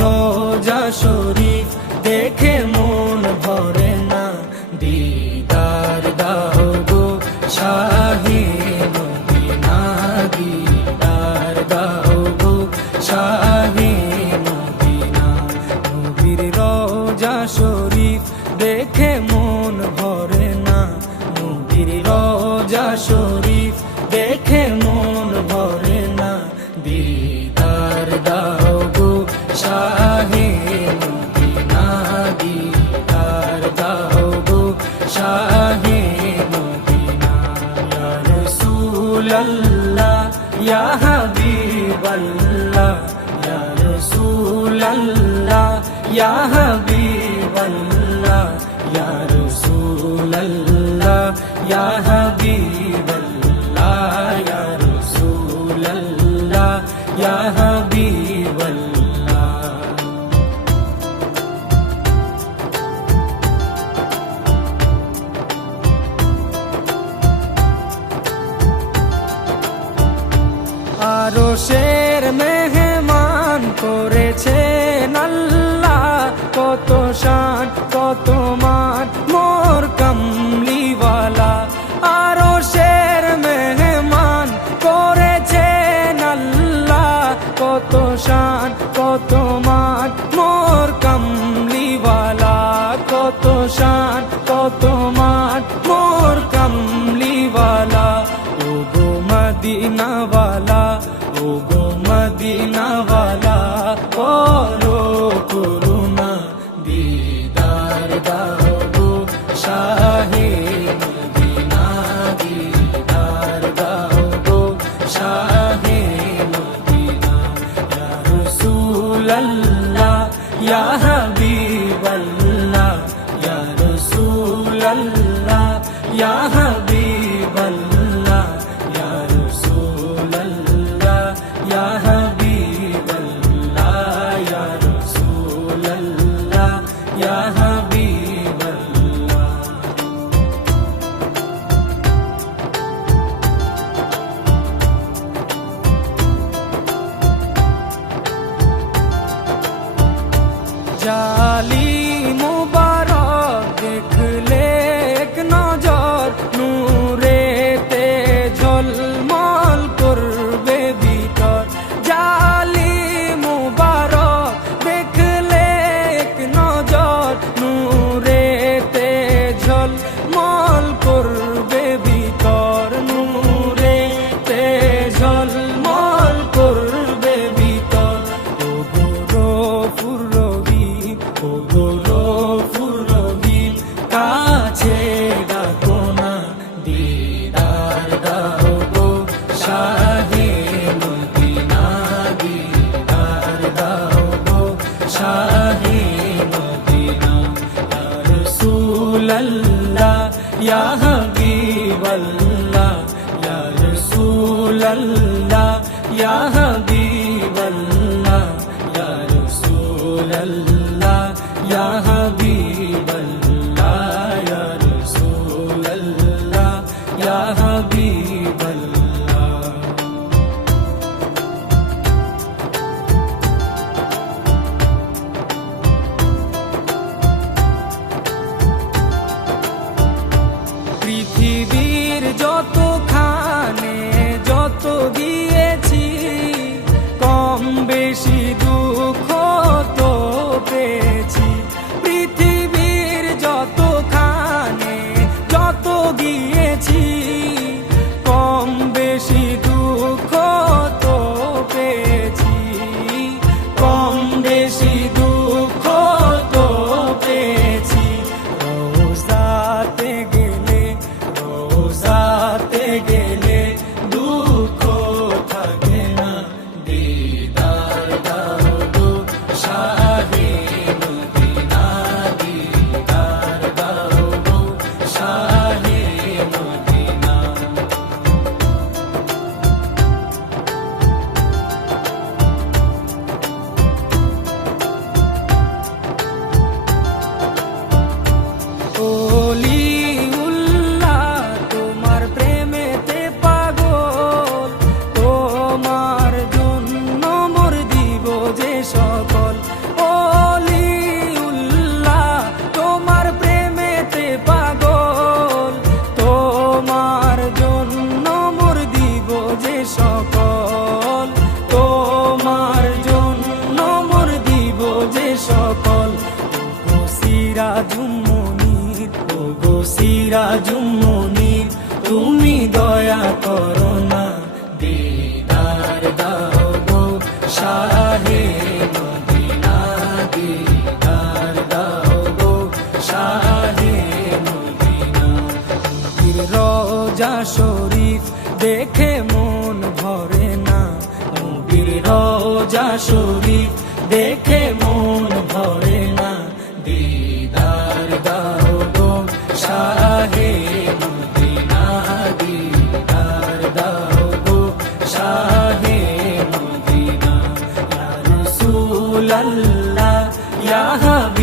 রোজা শরীফ দেখে মন ভরে না, দিদার দাও গো শাহে মদিনা, দিদার দাও গো শাহে মদিনা। নবীর রোজা শরীফ দেখে মন ভরে না, নবীর রোজা শরীফ দেখে মন ভরে না, দিদার দাও গো শাহে মদিনা, দিদার দাও গো শাহে মদিনা। ইয়া রাসূলাল্লাহ ইয়া হাবিবাল্লাহ, ইয়া রাসূলাল্লাহ ইয়া হাবিবাল্লাহ, ইয়া রাসূলাল্লাহ ইয়া হাবিবাল্লাহ, ইয়া রাসূলাল্লাহ ইয়া হাবিবাল্লাহ। আরশের মেহমান করেছেন আল্লাহ, কত শান কত মান মোর কামলিওয়ালা। আরশের মেহমান করেছেন আল্লাহ, কত শান কত মান মোর কামলিওয়ালা, কত শান কত মান মোর কামলিওয়ালা। ও গো মদিনাওয়ালা, ও গো মদিনাওয়ালা, করো করুণা, দিদার দাও গো শাহে মদিনা, দিদার দাও গো শাহে মদিনা। ইয়া রাসূলাল্লাহ ইয়া হাবিবাল্লাহ, ইয়া রাসূলাল্লাহ ইয়া হাবিবাল্লাহ, ইয়া রাসূলাল্লাহ ইয়া হাবিবাল্লাহ, ইয়া রাসূলাল্লাহ ইয়া হাবিবাল্লাহ। জালি মুবারক দেখলে এক নজর, নূরেতে ঝলমল করবে ভিতর। জালি মুবারক দেখলে এক নজর, নূরেতে ঝলমল করবে ভিতর, নূরেতে ঝলমল করবে ভিতর। ও গো গফুর রহিম, ও গো গফুর রহিম, কাছে ডাকো না, দিদার দাও গো শাহে মদিনা, দিদার দাও গো শাহে মদিনা। ইয়া রাসূলাল্লাহ ইয়া হাবিবাল্লাহ, ইয়া রাসূলাল্লাহ ইয়া হাবিবাল্লাহ, ইয়া রাসূলাল্লাহ ইয়া হাবিবাল্লাহ, ইয়া রাসূলাল্লাহ ইয়া হাবিবাল্লাহ। পৃথিবীর যতখানে যত দিয়েছি, কম বেশি দুঃখ তো পেয়েছি। পৃথিবীর যতখানে যত গিয়েছি, কম বেশি দুঃখ তো পেয়েছি, কম বেশি দুঃখ তো পেয়েছি। রোজাতে গেলে, রোজাতে গেলে দুঃখ থাকে না, দিদার দাও গো শাহে মদিনা, দিদার দাও গো শাহে মদিনা। ওলিউল্লাহ তোমার প্রেমেতে পাগল, তোমার জন্য মোর দিব যে সকল। সকল ওগো সিরাজুম মুনির, ওগো সিরাজুম মুনির, তুমি দয়া করো না, দিদার দাও গো শাহে মদিনা, দিদার দাও গো শাহে মদিনা। নবীর রওজা শরীফ দেখে মন ভরে না, নবীর রওজা শরীফ দেখে মন ভরে না, দিদার দাও গো শাহে মদিনা, দিদার দাও গো শাহে মদিনা। ইয়া রাসূলাল্লাহ ইয়া হাবিব